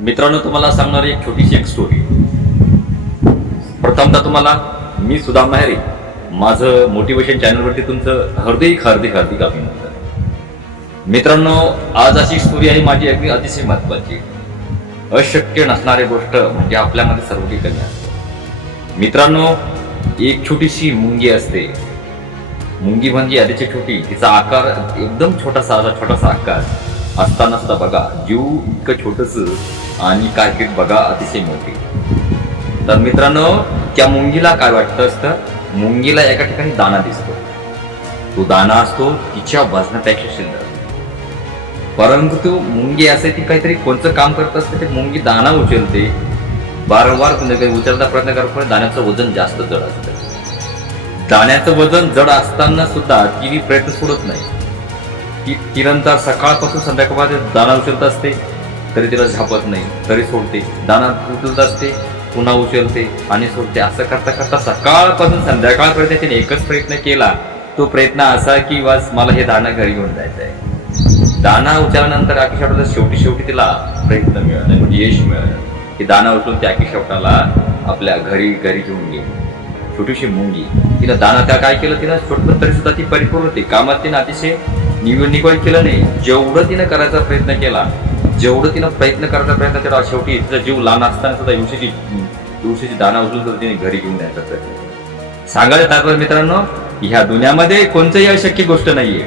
मित्रांनो, तुम्हाला सांगणार एक छोटीशी एक स्टोरी. प्रथमतः तुम्हाला मी सुदाम माहेरे, माझं मोटिवेशन चॅनलवरती तुमचं हार्दिक हार्दिक हार्दिक अभिनंदन. मित्रांनो, आज अशी स्टोरी आहे माझी अगदी अतिशय महत्वाची. अशक्य नसणारी गोष्ट म्हणजे आपल्यामध्ये सर्व काही कमी असते. मित्रांनो, एक छोटीशी मुंगी असते. मुंगी म्हणजे अतिशय छोटी, तिचा आकार एकदम छोटासा आकार असताना सुद्धा बघा जीव इतकं छोटस आणि कारकीर्द बघा अतिशय मोठी. तर मित्रांनो, त्या मुंगीला काय वाटतं असतं, मुंगीला एका ठिकाणी दाना दिसतो. तो दाना असतो तिच्या वजनापेक्षा शिल्लक. परंतु तो मुंगी असे ती काहीतरी कोणतं काम करत असते, ते मुंगी दाना उचलते, वारंवार उचलता प्रयत्न करत, पण दाण्याचं वजन जास्त जड असतं. दाण्याचं वजन जड असताना सुद्धा तिने प्रयत्न सोडत नाही. ती निरंतर सकाळपासून संध्याकाळपर्यंत दाना उचलत असते, तरी तिला झापत नाही, तरी सोडते. दाना उचलत असते, पुन्हा उचलते आणि सोडते. असं करता करता सकाळपासून संध्याकाळपर्यंत तिने एकच प्रयत्न केला. तो प्रयत्न असा की बस मला हे दाना घरी घेऊन जायचं आहे. दाना उचलल्यानंतर आखी शेवटी तिला प्रयत्न मिळाला, म्हणजे यश मिळालं की दाना उचलून त्या आखी शेवटाला आपल्या घरी घेऊन गेली. छोटीशी मुंगी तिनं दाना त्या काय केलं, तिनं छोटं तरी सुद्धा ती परिपूर्ण होती. कामात तिनं अतिशय निवड केलं नाही. जेवढं तिनं करायचा प्रयत्न केला, शेवटी तिचा जीव लहान असताना सुद्धा दिवशीची दाना उचलून सुद्धा तिने घरी घेऊन जायचा प्रयत्न. सांगायचं तात्पर्य मित्रांनो, ह्या दुनियामध्ये कोणत्याही अशक्य गोष्ट नाहीये.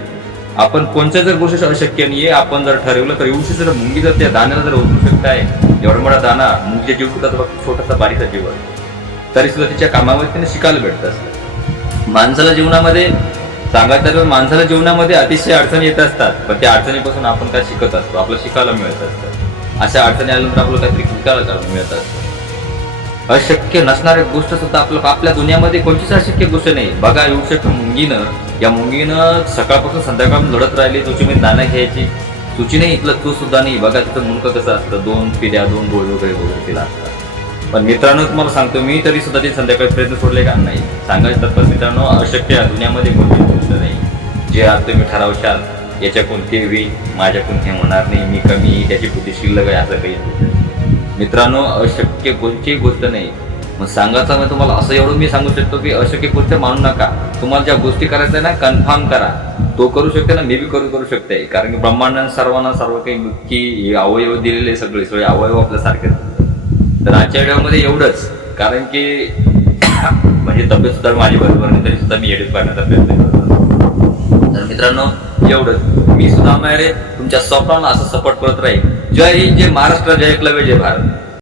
आपण कोणत्या जर गोष्ट अशक्य नाहीये, आपण जर ठरवलं तर एवढी जर मुंगी जर त्या दाण्याला जर उचलू शकताय, एवढा मोठा दाना मुंगीच्या जीव सुद्धा छोटासा बारीचा जीव आहे, तरी सुद्धा तिच्या कामामध्ये तिने शिकायला भेटत असतं. माणसाला जीवनामध्ये अतिशय अडचणी येत असतात, पण त्या अडचणीपासून आपण काय शिकत असतो, आपल्याला शिकायला मिळत असतं. अशा अडचणी आल्यानंतर आपल्याला काहीतरी शिकायला मिळत असतं. अशक्य नसणारी गोष्ट सुद्धा आपल्या दुनियामध्ये कोणतीच अशक्य गोष्ट नाही. बघा, येऊ शकतं या मुंगीनं सकाळपासून संध्याकाळ लढत राहिली, तुझी दाना घ्यायची तुझी नाही, इथलं तू सुद्धा नाही. बघा तिचं मुंडकं कसं असतं, 2 फिर्या 2 गोळ वगैरे तिला असतात. पण मित्रांनो, तुम्हाला सांगतो मी, तरी सुद्धा ते संध्याकाळी प्रयत्न सोडले का नाही. सांगायचं तर मित्रांनो, अशक्य या दुनियामध्ये कोणतीच गोष्ट नाही. जे आज तुम्ही ठरवशाल याच्या कोणते होईल, माझ्या कोणते होणार नाही, मी कमी, त्याची बुद्धी शिल्लक आहे, असं काही मित्रांनो, अशक्य कोणतीही गोष्ट नाही. मग सांगायचं मी तुम्हाला असं एवढं मी सांगू शकतो की अशक्य गोष्ट मानू नका. तुम्हाला ज्या गोष्टी करायच्या ना, कन्फर्म करा. तो करू शकते ना, मी बी करू शकते. कारण की ब्रह्मांडाने सर्वांना सर्व काही की अवयव दिलेले, सगळे अवयव आपल्यासारखे. तर आजच्या व्हिडिओमध्ये एवढंच, कारण की म्हणजे तब्येत सुद्धा माझी बरोबर नाही, तरी सुद्धा मी एडिट करण्याचा प्रयत्न करतो. तर मित्रांनो, एवढंच. मी सुदाम माहेरे तुमच्या स्वप्नाला असं सपोर्ट करत राहील. जय हिंद, जय महाराष्ट्र, जय एकलव्य, जय भारत.